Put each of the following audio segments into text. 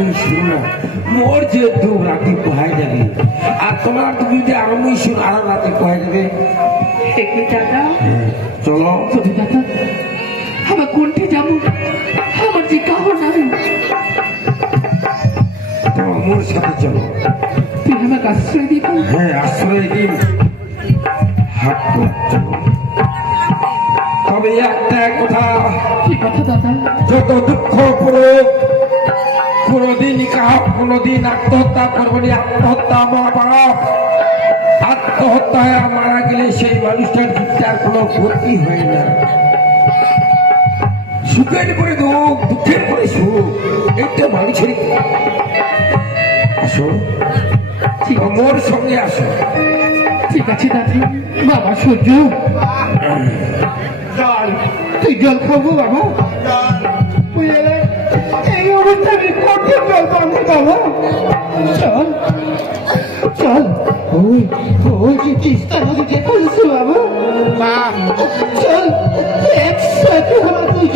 থাকা শুনো না। মোর যে দুঃখ রাতি কহাই যাবে। আর তোমার তুমি যে আরও মুই শুন আরও রাতি কহাই যাবে। চলো। তবে আমার কোনটি যাব? আমার যে কাহ নাই মোর সাথে চলো। তুই আমাকে আশ্রয় দিবি? হ্যাঁ আশ্রয় দিন হাত চলো। তবে একটা কথা। কি কথা দাদা? যত দুঃখ করুক কোনদিন কাহাব কোনদিন আত্মহত্যা করবেনি আত্মহত্যা আমার বাপ। আত্মহত্যা মারা গেলে সেই মানুষটার বিচার কোনো ক্ষতি হয় না। সুখের পরে দুঃখ দুঃখের পরে সুখ। তো মানুষের আসো। মোর সঙ্গে আসো। ঠিক আছে দাদা। বাবা সূর্য তুই জল খাব বাবা।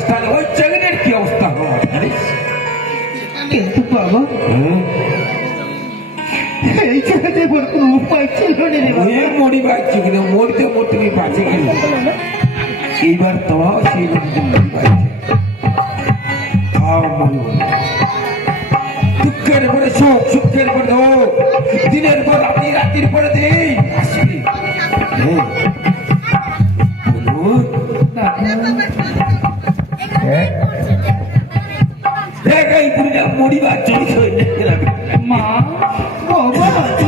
তাহলে ওই চেঙ্গনের কি অবস্থা? হওয়া জানিস কিন্তু বাবা। এই ছেলেদের বড় কোনো উপায় ছিল না রে বাবা। ওই মরি বাচ্চি কিন্তু মরিতে মরতে তুমি বাঁচে গেল এইবার তোমার সেই মরি তাও দুঃখের পরে সুখ সুখের পরে দিনের পর রাতি রাতির পরে দিন। আসবি হ্যাঁ। বুড়িটা মরিবার চলিত হয়ে গেলাম মা বাবা মা বাবা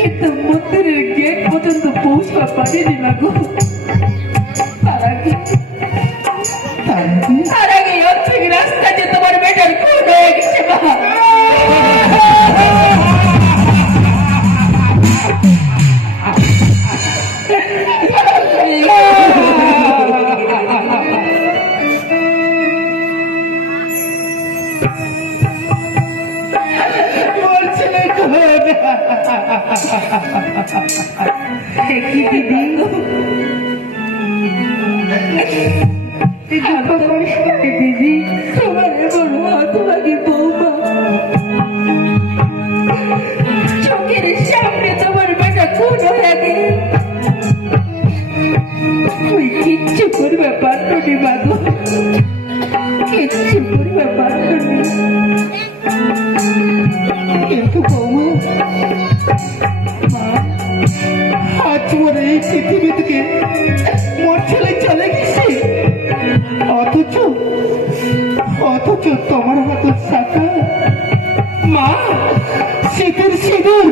kita muter dia potong ke pus papa dia di lagu কি দিদি তোমার শিকির শিকির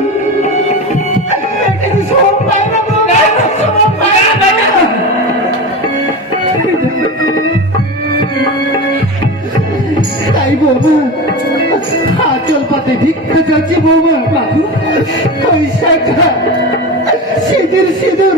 তাই বৌমা আচল পাতে ভিক্ষা যাচ্ছে পয়সা সিঁদুর সিঁদুর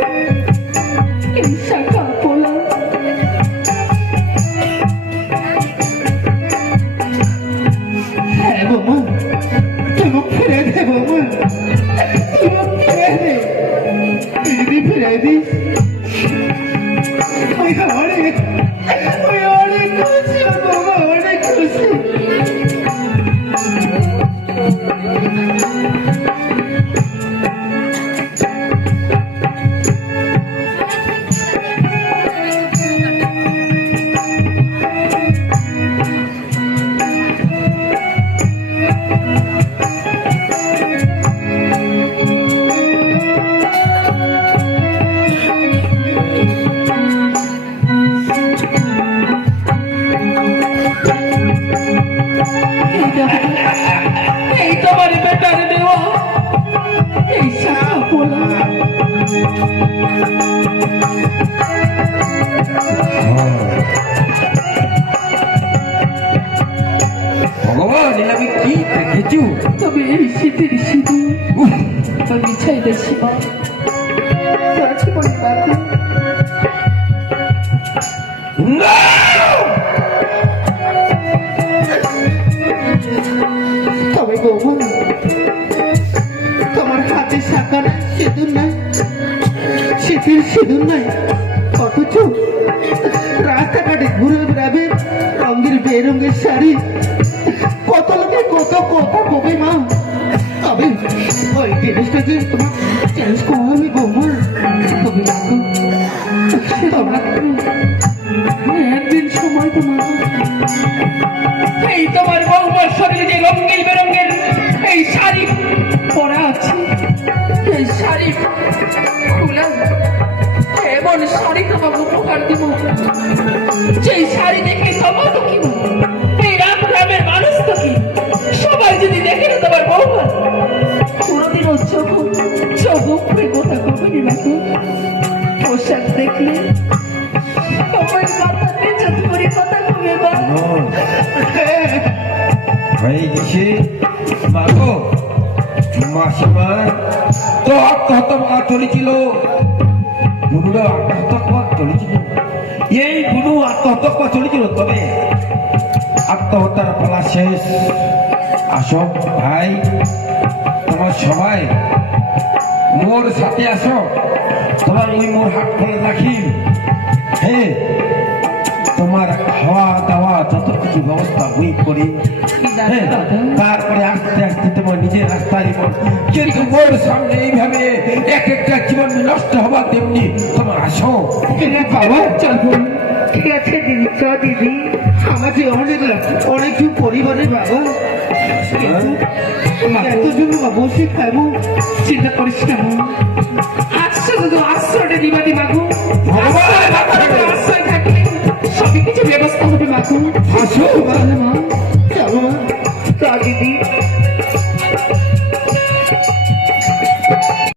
সিঁদুর নাই অথচ রাস্তাঘাটে ঘুরে বেড়াবে রঙের বেরঙের শাড়ি। কত লোকে কত কথা কবে মা? তবে ওই জিনিসটাকে তোমার চেঞ্জ করাবে বৌমা। তবে একদিন সময় তোমার এই তোমার বউমার শরীরে যে রঙিন বেরঙের এই শাড়ি পরা আছে, এই শাড়ি এমন শাড়ি তোমাকে উপহার দিব। যেই শাড়ি দেখে সবাই তো কি এই গ্রামের মানুষ তো সবাই যদি দেখে তোমার বউমা কোনোদিনও চোখ চোখ উপরে কথা কবে না। পোশাক দেখলে মাসিমা তো আত্মহত্যা চলেছিল। বুনুরা আত্মহত্যা চলেছিল। এই বুনু আত্মহত্যা চলেছিল তবে আত্মহত্যার পালা শেষ। আসো ভাই, তোমার সবাই, মোর সাথে আসো। তোমার ওই মোর হাত খোলা রাখি হ্যাঁ তোমার খাওয়া দাওয়া যত কিছু ব্যবস্থা হ্যাঁ, তারপরে আস্তে আস্তে তোমার নিজের রাস্তায় যেরকম মোর সামনে এইভাবে এক একটা জীবন নষ্ট হওয়া তেমনি তোমার আসো বাবা চলো ঠিক আছে দিদি চ দিদি আমার যে অনেক অনেক পরিবারের বাবা এতজন অবশ্যই খাব চিন্তা করিস কেন আশ্রয় শুধু আশ্রয়টা দিবা দি ভগবান! আশ্রয় থাকলে কিছু ব্যবস্থা হবে মাখন আসো কেমন রাগি